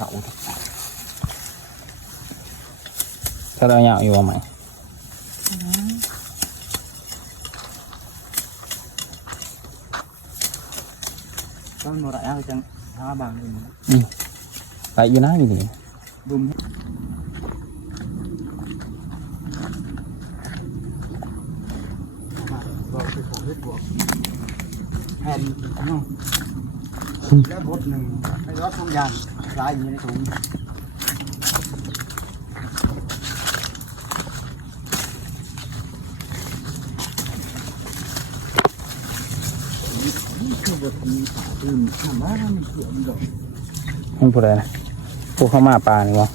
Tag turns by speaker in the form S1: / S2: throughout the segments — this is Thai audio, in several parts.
S1: เขา
S2: ถ้าเราอยากอยู่ว่าไหม
S1: ต้องโนระเอาจัง้าย
S2: อยู่ใน
S1: ถุงคือแบดหนึ่งให้รถทุกอย่างลายอยู่ในถุงคือบทมีฝาตื่นทำว่ามันเสียมันดอก
S2: มันพูดอะไรนะพวกเข้ามาปลานี่วะ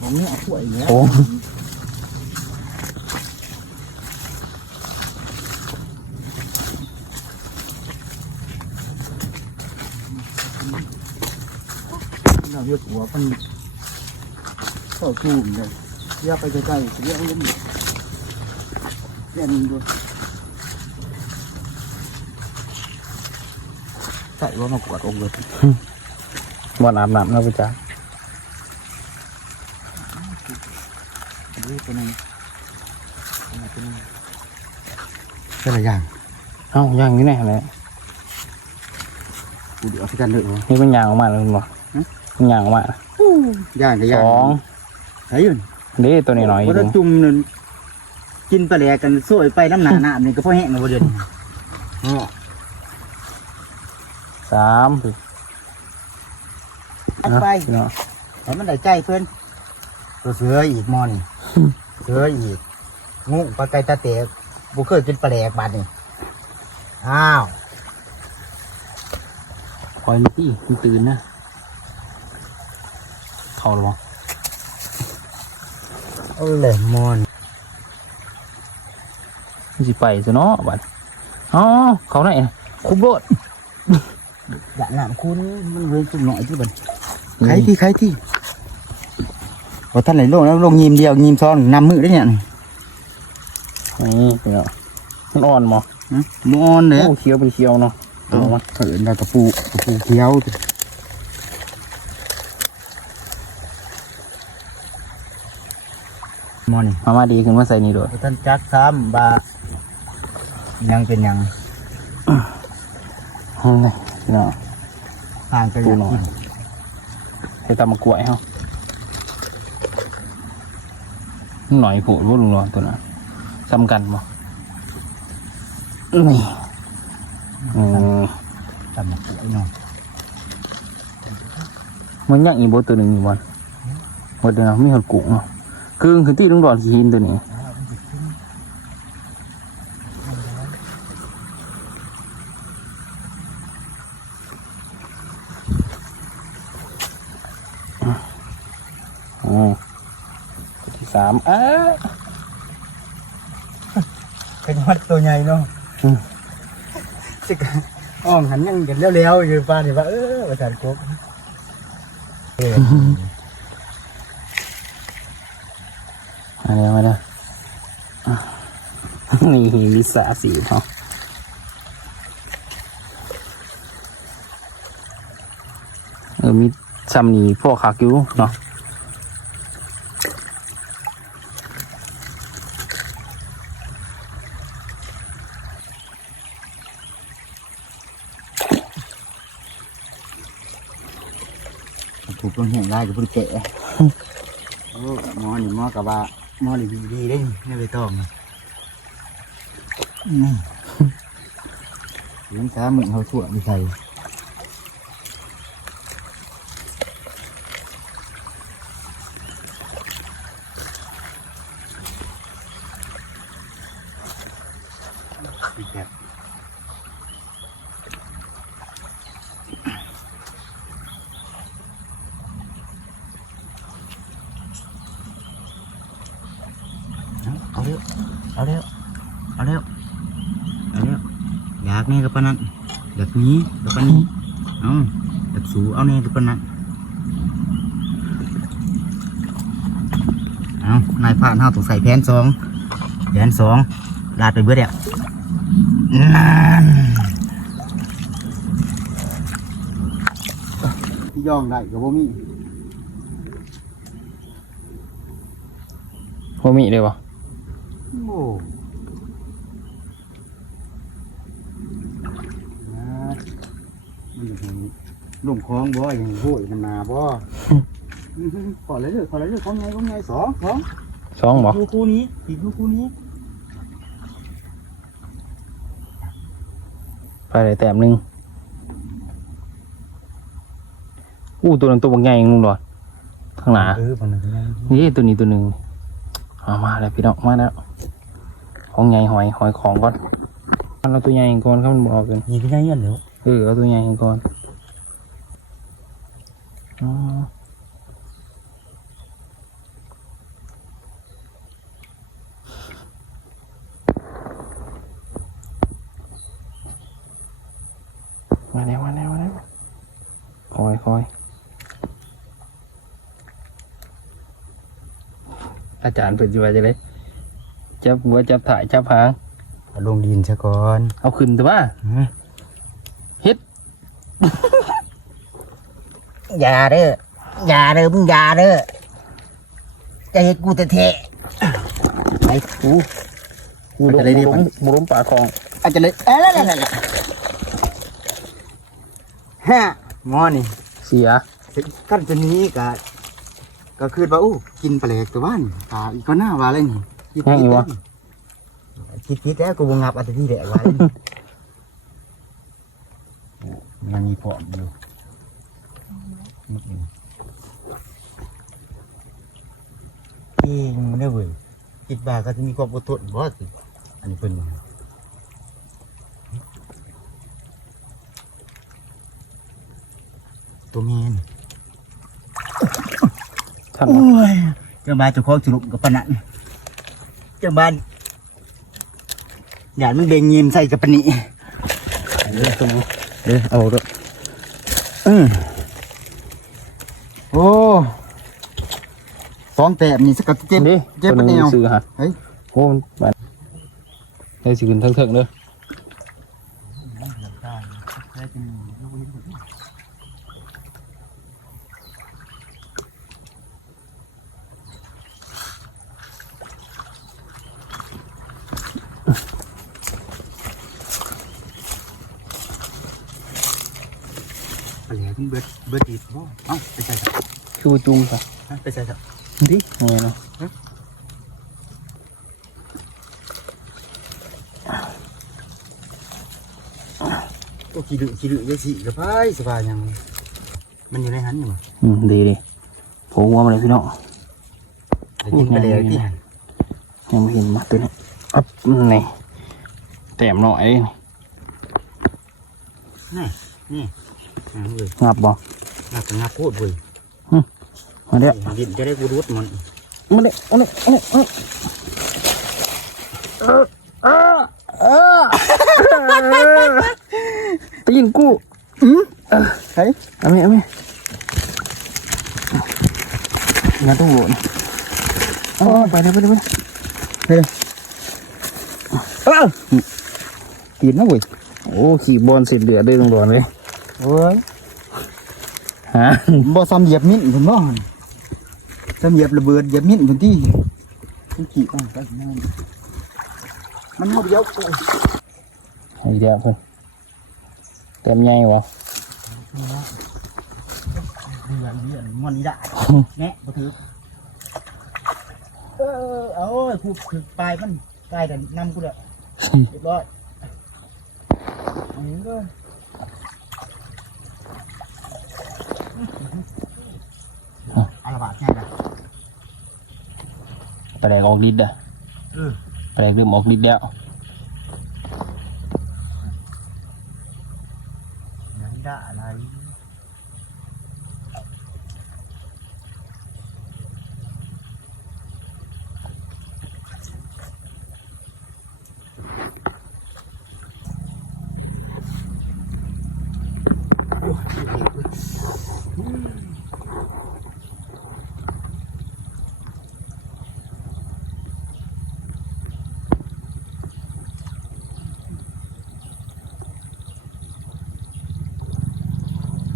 S1: ผมเนี่ยเอาขวดอย่างเงี้ย
S2: โอ้
S1: เราเรียกหัวมันเข้าตู้มเลยเรียกไปใกล้ๆเรียกมันเรียนดูใส่ว่ามากวดองค์เลย
S2: บ่อนอาบน้ำนะพี่จ๋า
S1: ดูตัวนึงตัวนึงเป็นอะไรอย่าง
S2: เอ้าย่างนี่แน่เลย
S1: กูเดี๋ยวเอาไปกันเลยเหรอ
S2: นี่เป็นยางออกมาแล้วคุณ บ่
S1: ฮะ
S2: เป็นยางออกมา
S1: ย่างกับ
S2: ส
S1: ย่าง
S2: อง
S1: เฮ้ยอยู่
S2: เด้ตัวนี้หน่อยอ
S1: วั
S2: ยู่
S1: นจุ่มนึงกินปลาแหลกกันสวยไปน้ำหนาหนานี่ก็พอแห้งนะวันเดียวนี้อ๋อ
S2: สามพี่
S1: อัดไป
S2: พี่น้อง
S1: ให้มันได้ใจเพื่อนตัวเสืออีกมอนี่ เสืออีกงูปลาไก่ตาเตะบุเคยกินปลาแหลกบาดนี่อ้าว
S2: คอยนี่พี่มันตื่นนะ เข้าหรอวะ
S1: เอาเลยมอน
S2: มันสิไปซะเนาะบัดอ๋อเขาไหนน่ะคุบโลด
S1: อย่าหนามคุณมันเว้ยจุ่มหน่อยที่บันใครที่ใครที่ว่าท่านไหนลงแล้วลงยิมเดียวยิมซ้อนนำมือได้เนี่ย
S2: นี่พี่น้องมันอ่อนมั้
S1: ฮะมอนเนี่ย
S2: โอ้เคี้ยวเป็นเคี้ยวเนาะ
S1: เอามาเถินเราตะปูตะปูเขียว มอน
S2: มามาดีขึ้นมาใส่นี่โดด
S1: ท่านจักซ้ำบายังเป็นยัง
S2: อืมนี่พี่น้อง
S1: ห่างกันยังกิน
S2: ให้ตำมะกล้วยเฮาหน่อยโผล่ว่าลุงรอนตัวนั้นสำกันบ่นี่อืม
S1: ตำมะกรูดเนาะ
S2: มันยังอีกบ่ตัวหนึ่งอีกบ่หมดแล้วมีหัวกุ้งเนาะ ครึ่งคือที่ลุงรอนสิหินตัวนี้อืมตัวที่สามอ้า
S1: เป็นวัดตัวใหญ่เนาะ
S2: อืม
S1: สิกะอ่องหันยังกันเลี้ยวๆอยู่ป้านี่ว่าเออประสานกบเออ
S2: มาเร็วมาเร็วอะ นี่ลิซ่าสีเนาะเออมีซ้ำนี่พวกขากิ้วเนาะ
S1: ถูกลงแห้งได้กับพุ่นแกะโอ้หมอนี่หมอกับว่าหมอนี่ดีดีได้นี่ไม่ไปต้อง นะอืมเลี้ยากแน่กับปนั้นแบบนี้กับปนี้เอาแบบสูเอาแน่กับปนั้เอานายพานห้าตัวใส่แผนสองแผนสองลาดไปเบื่อเดียวนานย่องได้กับพ่มี
S2: บ่มีเลยวะ
S1: โอ้ มันอยู่ตรงนี้ลงคลองบ่อย่างโหยมันนาบ่อื้อหือขอเลยเด้อขอเลยเด้อของไงของไงสองสอง
S2: สองบ่
S1: คูคู่นี้อีกคู่คู่นี้
S2: ไปเลยแต้มหนึงอู้ตัวนั้นตัวบางใหญ่ลุงดอนข้างหน้า
S1: เออฝั่งนั้นไง
S2: นี่ตัวนี้ตัวหนึ่งเอามาแล้วพี่น้องมาแล้วของใหญ่หอยหอยของก่อน เราตัวใหญ่ก่อนครับมันบอกกัน
S1: นี่ก็ยังเงี้ยเหรอ
S2: เออเอาตัวใหญ่ก่อนอ๋อมาแล้วมาแล้วมาแล้วคอยคอยอาจารย์เปิดอยู่ว่าจะเลยจับหัวจับถ่ายจับหาง
S1: เอาลงดินซะก่อน
S2: เอาขึ้นแต่ว่า
S1: ฮะ
S2: เฮ็ด
S1: อย่าเด้ออย่าเด้อมึงอย่าเด้อจะเฮ็ดกูแต่เทะ
S2: ไอ้กูกู
S1: มัน
S2: ล้
S1: จะ
S2: ม
S1: ได้รีบ
S2: กูล้มกูล้มป่าคลอง
S1: อาจจะเลยเอ้ยแล้วแล้วฮะหมอนี่
S2: เสีย
S1: กันจะนี้ก็ก็คือว่าอู้กินปลาแหลกตัวบ้านตาอีกก็น่าว่าเลยนี่คิดผิดแล้ว คิดผิดแล้วกูบงับอันที่แดกไว้ยังมีพร้อมอยู่นิดหนึงเอ้ยมันได้เว้ยคิดว่าก็จะมีความอดทนบ่สิอันนี้เป็นยังไงตัวเมียน
S2: ท่าน
S1: โอ้ยเจ้าบ้านเจ้าของสรุปกับปะนันเจ้าบ้าน อย่ามันเบ่งเงียนใส่กับปะนิ
S2: เรื่องตัวนี้
S1: เด้อเอาด้วยอืมโอ้สองแต้มนี่สกัดเจ็บ
S2: นี่
S1: เจ็บ
S2: ตัว
S1: ปะ
S2: นึ
S1: แน
S2: ง
S1: ว
S2: ซื้อฮะ
S1: เฮ้ย
S2: โอ้มันมันได้สิขึ้นเถิงๆเด้อ
S1: ปลาแหลกมันเบิดเบิดดีดบ่เอ้าไปใส่สัก
S2: คือว่จุ่มค่ะ
S1: ไปใส่สัก
S2: ดิยังไงเนาะ
S1: โอ้ขี้ดื้อขี้ดื้อเดี๋ยสิกับไปสบายยังมันอยู่ในหันอยู่มั้
S2: อืมดีดิโผล่หัวมาเลยพี่น้อง
S1: กินปลาแหลกที่หัน
S2: ยังไม่เห็นมาตัวนี้อัพนี่แต้มหน่อย
S1: นี่นี่
S2: งับบ่
S1: งับกับงับโคตรเว้ย
S2: มาเด้อ
S1: ยินจะได้กูรุดมัน
S2: มาเด้อมาเด้อมาเด้อมาเด้อเออเออเออตีนกูอืม
S1: เฮ้ย
S2: เอาไหมเอาไหมงานต้องโหวนเอาเอาไปเลยไปเลยไปเลย
S1: เฮ้ยเอ้ากินนะเว้ย
S2: โอ้ขี่บอลเสร็จเหลือด้วยลงดอนเลย
S1: โอ้ย
S2: ฮะ
S1: บ่ซ้ำเหยียบมิ้นถึงบ่หั่นซ้ำเหยียบระเบิดเหยียบมิ้นถึงที่มันขี่อะไปนั่นมันหมดเดียวโอ้ย
S2: ไอ้เดียวเพิ่นเต็มใหญ่วะ
S1: เดือนเดือนมันนี่ได้แงะบ่ถือเออเอาโอ้ยกูคือปลายมันปลายแต่นำกูเด้อเรียบร้อยอันนี้ก็ อาละบาดแค่นั้น
S2: ไปแดกออกดิดอะ
S1: เออ
S2: ไปแดกเริ่มออกดิดแล้ว
S1: ยังได้อะไร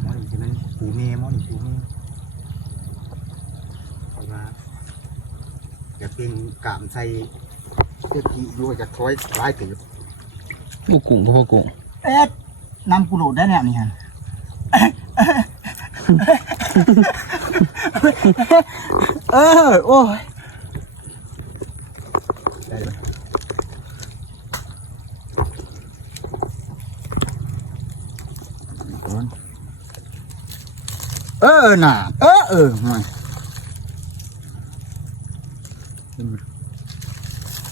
S1: มอนี่ใช่ไหม ปูเมมอนี่ปูเมเอามาอยากเป็นกามใส่เต็มที่ด้วยจะคอยร้ายถือ
S2: ลูกกุ้งพ่อกุ้ง
S1: เอ๊ะนำกูโหลดได้เนี่ยนี่ฮะเออโอ้ยได้เลยเออน่ ơ ơ nà ơ
S2: ờ mà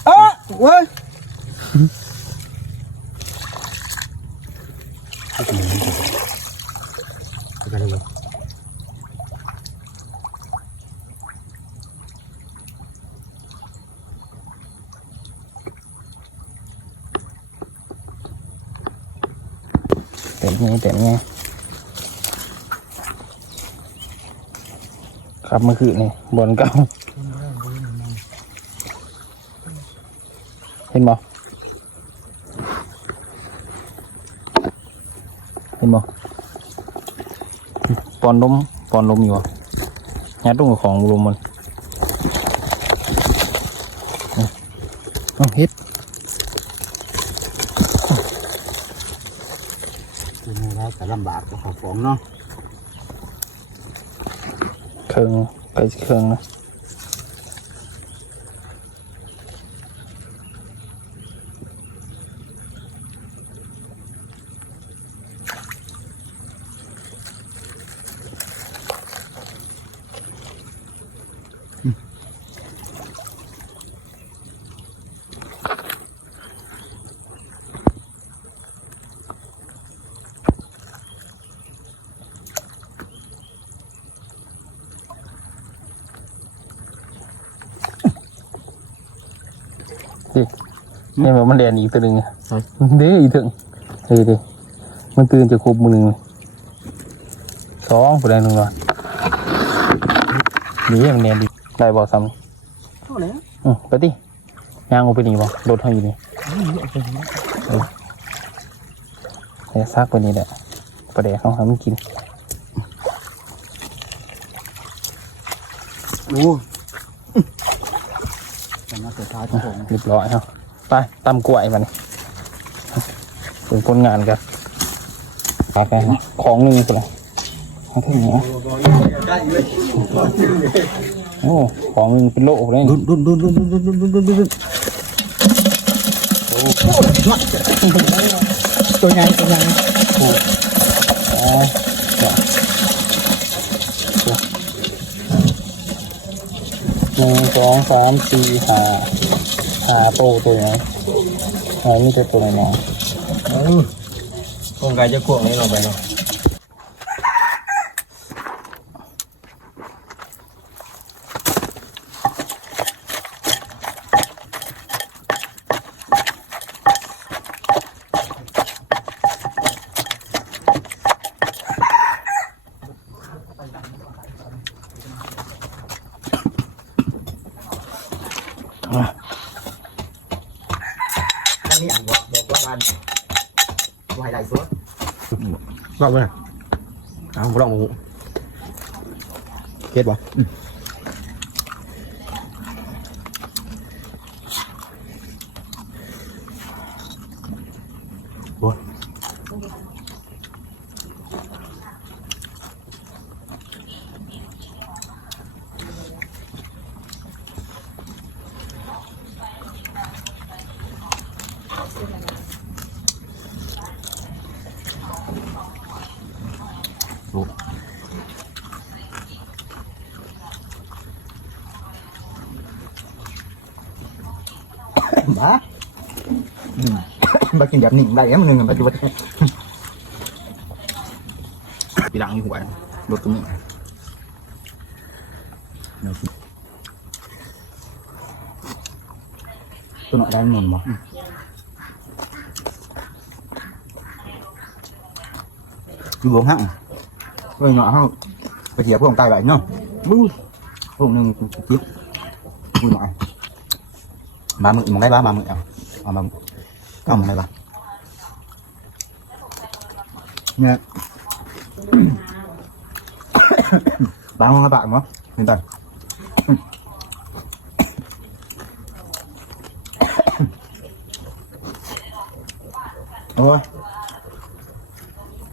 S2: ơ ơi tiệm nghe tiệm nghe. ครับเมื่อคืนนี่บอลเก่าเห็นบ่เห็นบ่ปอนลมปอนลมอยู่อะยัดตรงกับของลมมันเอาเฮ็ด
S1: คือไม่ได้แต่ลำบากก็ของเนาะ
S2: เครื่องไปเครื่องนะ นี่แบบมันเรียนอีกตัวหนึ่งอะเด้อีกถึงเฮ้ยเด้มันตื่นจะครบมือหนึ่งเลยสองผู้ใดหนึ่งวะนี่มันเรียนดีได้บอกซ้
S1: เท่าไหร่ำ
S2: อืมไปดิย่างออกไปนี่บ่รถเขาอยู่นี่
S1: นี่เยอะไปนี่
S2: เดี๋ยวซักไปนี่แหละประเดี๋ยวเขาทำกิน
S1: โอ้แต่มาเสียท้ายของผม
S2: เรียบร้อยครับ ไปตำกล้วยมันเป็นคนงานกันไปไปนะของหนึ่งคนละเอาถึงนะโอ้ของหนึ่งเป็นโลเลย
S1: ดุนดุนดุนดุนดุนดุนดุนดุนดุนดุนตัวใหญ่ตัวใหญ่
S2: อ๋อจ้ะหนึ่งสองสามสี่ห้า หาโตตัวไหนไหนนี้จะตัวไหนน้อย
S3: คงกายจะควงนี้ลงไปเนาะ
S1: động này à, không có động một bụng chết
S3: bỏ ừ. บ่บ้า
S1: มากินแบบหนึ่งได้แล้วมันหนึ่งปัจจุบัน
S2: ปีหลังอยู่หัวรถตรงนี้
S1: ตัวหน่อยได้หนึ่งบ่อยู่บนห้างเว้ยเนาะเฮาไปเทียบพวกตายไปเนาะบู้พวกหนึ่งจิ๊บบู้หน่อย 30 một cái ba 30 đồng. À, 30. Không, một cái ba. Nè. ba không các bạn không? Hiện tại. Ôi.